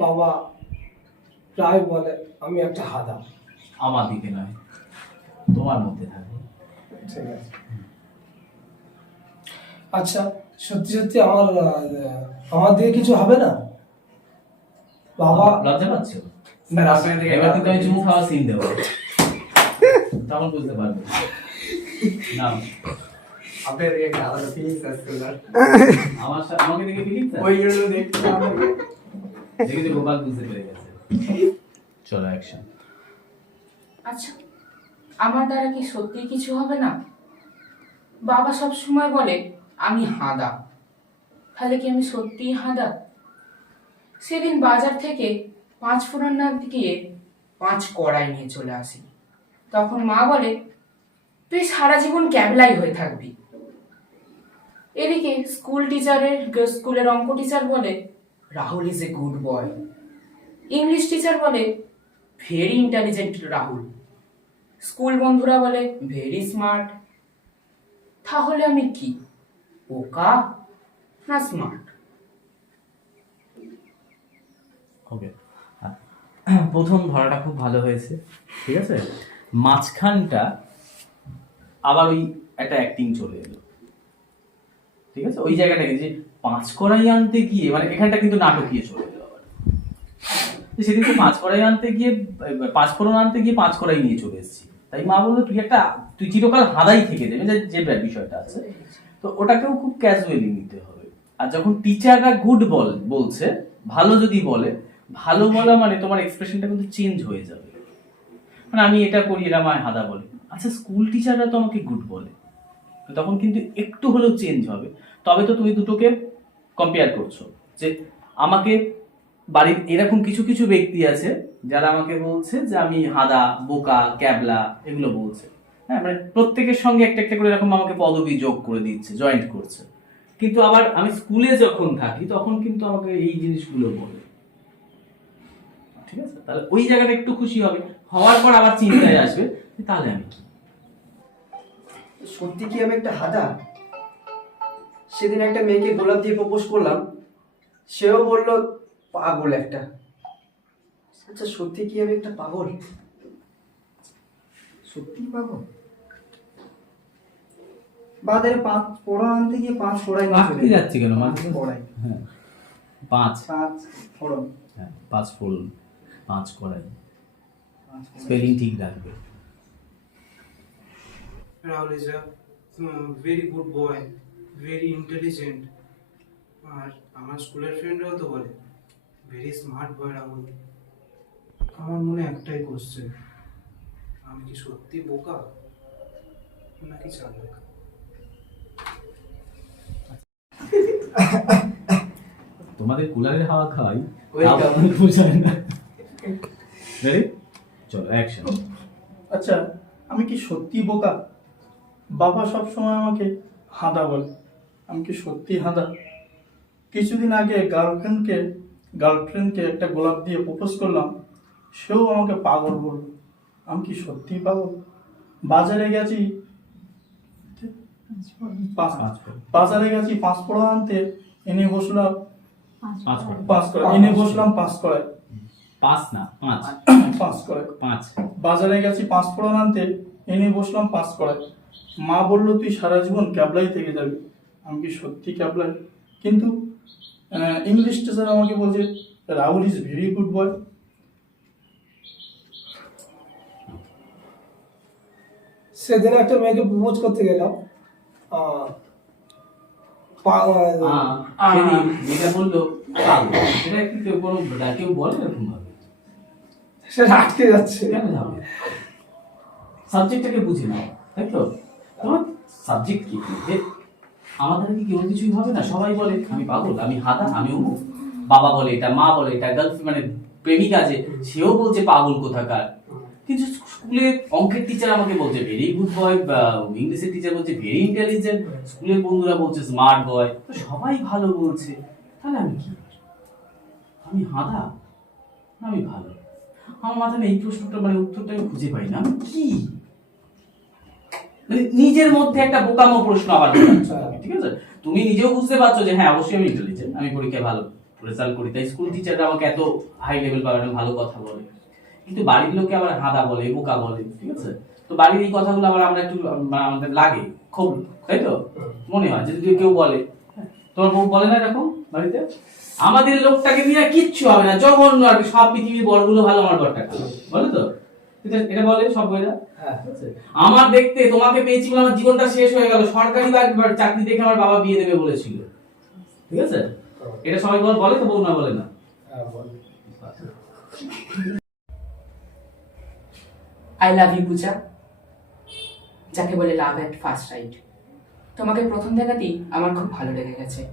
বাবা প্রায় বলে আমি একটা হাদা। আমার দিকে নয় তোমার মধ্যে থাকবে ঠিক আছে। আচ্ছা সত্যি সত্যি আমার আমার দিকে কিছু হবে না? বাবা লজ্জা পাচ্ছ? স্যার আপনার থেকে এবার কিন্তু আমি চুমু খাওয়া সিন দেবো। তখন বুঝতে পারবে। না আপনার থেকে একটা আলাদা ফিলিংস আসছে আমার সাথে আমাকে দেখে ফিলিংস ওই জন্য আপনাকে আচ্ছা আমার দ্বারা কি সত্যি কিছু হবে না? বাবা সব সময় বলে, আমি হাঁদা। তাহলে কি আমি সত্যিই হাঁদা? সেদিন বাজার থেকে পাঁচ ফোড়ন না গিয়ে পাঁচ কড়াই নিয়ে চলে আসি। তখন মা বলে, তুই সারা জীবন ক্যাবলাই হয়ে থাকবি। এদিকে স্কুল টিচারের স্কুলের অঙ্ক টিচার বলে Rahul is a good boy English teacher বলে ভেরি ইন্টেলিজেন্ট রাহুল. স্কুল বন্ধুরা বলে ভেরি স্মার্ট তাহলে আমি কি? বোকা না স্মার্ট ওকে প্রথম ধরাটা খুব ভালো হয়েছে, ঠিক আছে? মাঝখানটা আবার ওই একটা অ্যাক্টিং চলে এলো। ঠিক আছে? ওই জায়গাটাকে যে পাঁচ কড়াই আনতে গিয়ে মানে এখানটা কিন্তু নাটকীয় চলে আবার। যে সেদিন তো পাঁচ কড়াই আনতে গিয়ে পাঁচ ফোড়ন আনতে গিয়ে পাঁচ কড়াই নিয়ে চলে এসেছি। তাই মা বলল, তুই একটা, তুই চিরকাল হাদাই থেকে দেবে যে যে বিষয়টা আছে। তো ওটাকেও খুব ক্যাজুয়ালি নিতে হবে। আর যখন টিচাররা গুড বল, বলছে, ভালো যদি বলে, ভালো বলা মানে তোমার এক্সপ্রেশনটা কিন্তু চেঞ্জ হয়ে যাবে। মানে আমি এটা করি, এরা আমায় হাদা বলে। আচ্ছা স্কুল টিচাররা তো আমাকে গুড বলে। তখন কিন্তু একটু হলেও চেঞ্জ হবে। তবে তো তুমি দুটোকে কম্পেয়ার করছ যে আমাকে বাড়ির এরকম কিছু কিছু ব্যক্তি আছে যারা আমাকে বলছে যে আমি হাদা, বোকা, ক্যাবলা এগুলো বলছে। হ্যাঁ মানে প্রত্যেকের সঙ্গে একটা একটা করে এরকম আমাকে পদবি যোগ করে দিচ্ছে জয়েন্ট করছে। কিন্তু আবার আমি স্কুলে যখন থাকি তখন কিন্তু আমাকে এই জিনিসগুলো বলে। ঠিক আছে? তাহলে ওই জায়গাটা একটু খুশি হবে। হওয়ার পর আবার চিন্তায় আসবে তাহলে আমি কি? সত্যি কি আমি একটা হাদা সেদিন একটা মেয়েকে গোলাপ দিয়ে প্রপোজ করলাম। সেও বলল পাগল একটা। আচ্ছা সত্যি কি আমি একটা পাগল? সত্যি পাগল? বাজারে পাঁচ ফোড়ন আনতে গিয়ে পাঁচ চলে আটকে যাচ্ছে কেন? পাঁচ মাঝে ফোড়াই হ্যাঁ পাঁচ। পাঁচ ফোড়ন। হ্যাঁ পাঁচ ফুল পাঁচ কড়াই। স্পেলিং ঠিক রাখবে। Rahul is a uh, very good boy, very intelligent. আর আমার স্কুলের ফ্রেন্ডরাও তো বলে ভেরি স্মার্ট বয় রাহুল। আমার মনে একটাই কোশ্চেন আমি কি সত্যি বোকা নাকি চালাক? তোমাদের কুলারের হাওয়া বোঝায় না। রেডি চলো অ্যাকশন আচ্ছা আমি কি সত্যি বোকা? বাবা সব সময় আমাকে হাঁদা বলে। আমি কি সত্যি হাঁদা? কিছুদিন আগে গার্লফ্রেন্ডকে গার্লফ্রেন্ডকে একটা গোলাপ দিয়ে প্রপোজ করলাম সেও আমাকে পাগল বলল। আমি কি সত্যি পাগল? বাজারে গেছি করে। বাজারে গেছি পাঁচ পড়া আনতে এনে বসলাম। পাঁচ করে। এনে বসলাম পাঁচ করে। পাঁচ না পাঁচ। পাঁচ করায় পাঁচ। বাজারে গেছি পাঁচ ফোড়ন আনতে এনে বসলাম পাঁচ করায় মা বলল তুই সারা জীবন ক্যাবলাই থেকে যাবি। আমি কি সত্যি ক্যাবলাই? কিন্তু ইংলিশ টিচার আমাকে বলছে Rahul is very good boy সেদিন একটা মেয়েকে প্রপোজ করতে গেলাম। মেয়েটা বলল কি কেউ কোনো কেউ বলে এরকম ভাবে সেটা আটকে যাচ্ছে। সাবজেক্টটাকে বুঝে নাও তাই তো? তোমার সাবজেক্ট কি? যে আমাদের কি কেউ কিছুই হবে না? সবাই বলে, আমি পাগল, আমি হাদা, আমি অমুক। বাবা বলে এটা, মা বলে এটা গার্লফ্রেন্ড মানে প্রেমিকা আছে, সেও বলছে পাগল কোথাকার। কিন্তু স্কুলে অঙ্কের টিচার আমাকে বলছে ভেরি গুড বয় ইংলিশের টিচার বলছে ভেরি ইন্টেলিজেন্ট স্কুলের বন্ধুরা বলছে স্মার্ট বয় তো সবাই ভালো বলছে। তাহলে আমি কি? আমি হাদা আমি ভালো? আমার মাথায় এই প্রশ্নটা মানে উত্তরটা আমি খুঁজে পাই না। কি? মানে নিজের মধ্যে একটা বোকামো প্রশ্ন আবার তুমি, ঠিক আছে? তুমি নিজেও বুঝতে পারছ যে হ্যাঁ অবশ্যই আমি ইন্টেলিজেন্ট আমি পরীক্ষায় ভালো রেজাল্ট করি। তাই স্কুল টিচাররা আমাকে এত হাই লেভেল পাবে ভালো কথা বলে। কিন্তু বাড়ির লোকে আবার হাদা বলে বোকা বলে ঠিক আছে? তো বাড়ির এই কথাগুলো আবার আমরা একটু মানে আমাদের লাগে খুব তাই তো? মনে হয় যদি কেউ বলে। তোমার বউ বলে না এরকম বাড়িতে? আমাদের লোকটাকে নিয়ে কিচ্ছু হবে না জঘন্য আর কি সব পৃথিবীর বড়গুলো ভালো আমার বড়টাকে বলে তো? এটা- বলে সব বইরা হ্যাঁ আছে? আমার দেখতে তোমাকে পেয়েছি বলে আমার জীবনটা শেষ হয়ে গেল। সরকারি বা চাকরি দেখে আমার বাবা বিয়ে দেবে বলেছিল। ঠিক আছে? এটা সবাই বল- বলে তো বউ না বলে না। I love you Puja. যাকে বলে লাভ অ্যাট ফার্স্ট রাইট তোমাকে প্রথম দেখাতেই আমার খুব ভালো লেগে গেছে।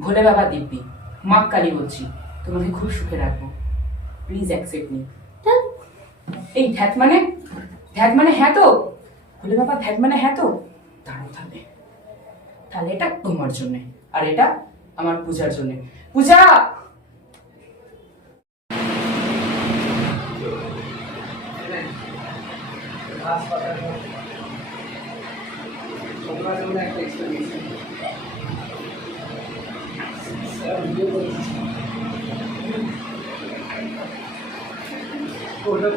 ভোলে বাবা দিব্যি মা কালী বলছি তোমাকে খুব সুখে রাখব। প্লিজ অ্যাকসেপ্ট মি এই ধ্যাত মানে? ধ্যাত মানে হ্যাঁ তো? ভোলে বাবা, ধ্যাত মানে হ্যাঁ তো? দাঁড়াও তাহলে। তাহলে এটা তোমার জন্যে, আর এটা আমার পূজার জন্যে। পূজা! একটা Cô rất.